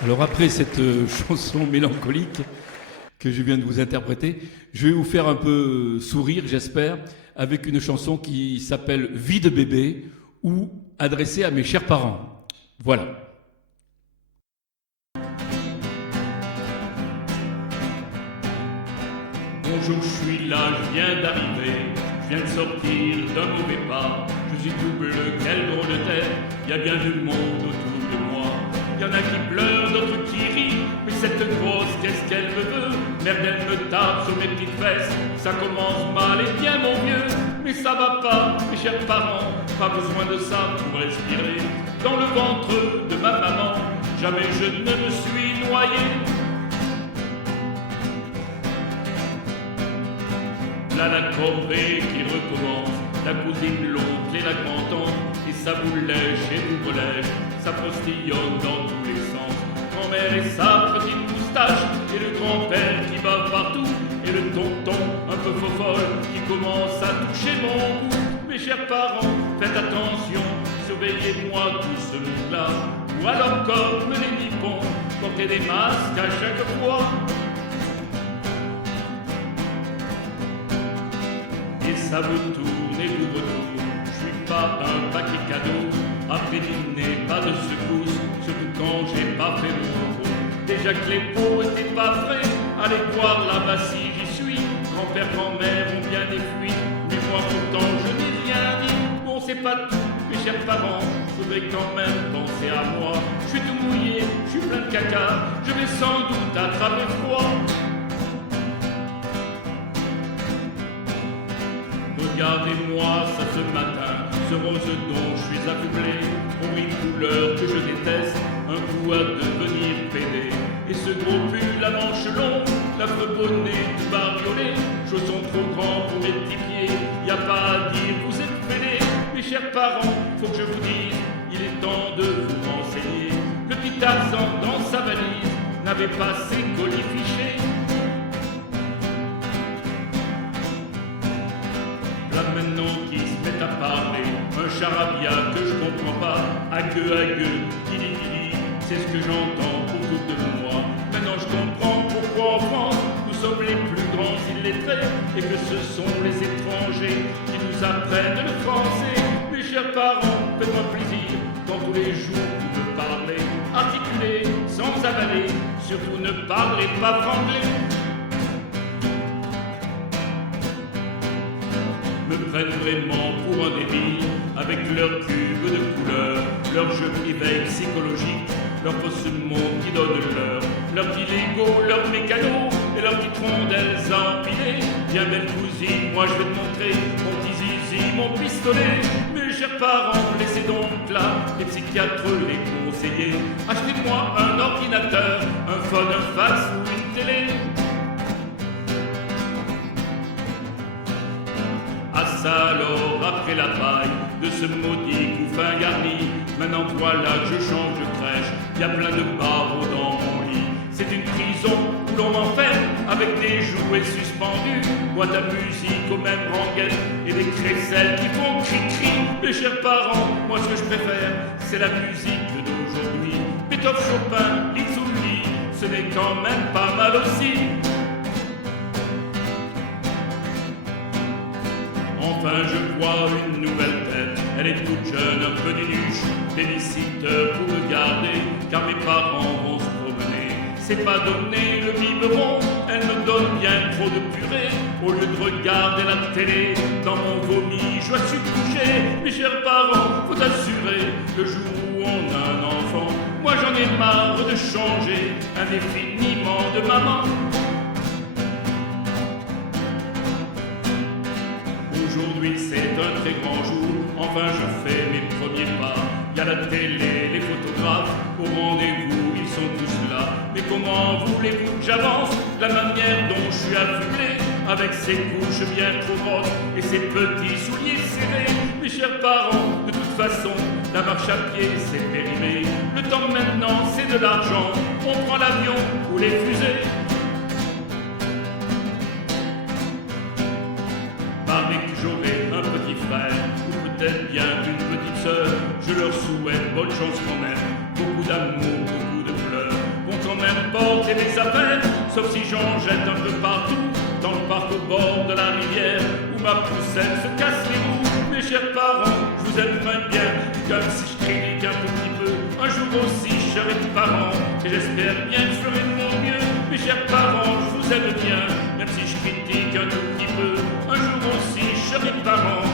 Alors après cette chanson mélancolique que je viens de vous interpréter, je vais vous faire un peu sourire, j'espère, avec une chanson qui s'appelle Vie de bébé ou adressée à mes chers parents. Voilà. Bonjour, je suis là, je viens d'arriver, je viens de sortir d'un mauvais pas. Je suis double, quelle drôle de tête, il y a bien du monde autour de moi. Il y en a qui pleurent, d'autres qui rient, mais cette grosse, qu'est-ce qu'elle me veut? Merde, elle me tape sur mes petites fesses, ça commence mal et bien mon vieux. Mais ça va pas, mes chers parents, pas besoin de ça pour respirer. Dans le ventre de ma maman, jamais je ne me suis noyé. Là la corvée qui recommence, la cousine, l'oncle et la grand-tante, et ça vous lèche et vous relèche, ça postillonne dans tous les sens. Grand-mère et sa petite moustache, et le grand-père qui va partout, et le tonton un peu fofolle qui commence à toucher mon cou. Mes chers parents, faites attention, surveillez-moi tout ce monde-là, ou alors comme les nippons, portez des masques à chaque fois. Et ça vous tourne et vous retourne, je suis pas un paquet cadeau. Après dîner, pas de secousse, surtout quand j'ai pas fait mon repos. Déjà que les pots étaient pas frais, allez voir là-bas si j'y suis. Grand-père, grand-mère ont bien des fuites, mais moi pourtant je n'ai rien dit. Bon, c'est pas tout, mes chers parents, faudrait quand même penser à moi. Je suis tout mouillé, je suis plein de caca, je vais sans doute attraper froid. Regardez-moi ça ce matin, ce rose dont je suis affublé, aux mille couleurs que je déteste, un coup à devenir pédé. Et ce gros pull à manches longues, l'affreux bonnet tout bariolé, chaussons trop grands pour mes petits pieds, y a pas à dire vous êtes fêlés. Mes chers parents, faut que je vous dise, il est temps de vous renseigner. Le petit Tarzan dans sa valise n'avait pas ses colis fichés. Là maintenant qui se met à parler, un charabia que je comprends pas, à gueux, dili, c'est ce que j'entends autour de moi. Maintenant je comprends pourquoi en France, nous sommes les plus grands illettrés, et que ce sont les étrangers qui nous apprennent le français. Mes chers parents, faites-moi plaisir, dans tous les jours vous me parlez, articulez, sans avaler, surtout ne parlez pas franglais. Me prennent vraiment pour un débile, avec leurs cubes de couleurs, leurs jeux privés psychologiques, leurs fausses montres qui donnent l'heure, leurs petits Lego, leurs mécanos, et leurs petites rondelles empilées. Viens belle cousine, moi je vais te montrer mon petit zizi, mon pistolet. Mes chers parents, laissez donc là les psychiatres, les conseillers. Achetez-moi un ordinateur, un phone, un fax ou une télé. Ah ça alors, après la paille de ce maudit couffin garni, maintenant voilà que je change de crèche, y a plein de barreaux dans mon lit. C'est une prison où l'on m'enferme avec des jouets suspendus, boîte à musique aux mêmes rengaines et des crécelles qui font cri-cri. Mes chers parents, moi ce que je préfère, c'est la musique d'aujourd'hui. Beethoven, Chopin, Lizzouli, ce n'est quand même pas mal aussi. Enfin je vois une nouvelle tête, elle est toute jeune, un peu nunuche, babysitter pour me garder, car mes parents vont se promener. C'est pas donner le biberon, elle me donne bien trop de purée. Au lieu de regarder la télé, dans mon vomi je suis couché. Mes chers parents, faut assurer, le jour où on a un enfant, moi j'en ai marre de changer indéfiniment de maman. Aujourd'hui c'est un très grand jour, enfin je fais mes premiers pas. Y a la télé, les photographes, au rendez-vous ils sont tous là. Mais comment voulez-vous que j'avance, la manière dont je suis affublé, avec ses couches bien trop grosses et ses petits souliers serrés. Mes chers parents, de toute façon, la marche à pied c'est périmé. Le temps maintenant c'est de l'argent, on prend l'avion ou les fusées. Paraît que j'aurai un petit frère, ou peut-être bien une petite sœur. Je leur souhaite bonne chance quand même, beaucoup d'amour, beaucoup de pleurs. même porter mes affaires, sauf si j'en jette un peu partout, dans le parc au bord de la rivière, où ma poussette se casse les roues. Mes chers parents, je vous aime bien, comme si je critique un tout petit peu. Un jour aussi je serai parent, et j'espère bien que je ferai de mon mieux. Mes chers parents, je vous aime bien, même si je critique un tout petit peu. Un jour aussi je serai parent,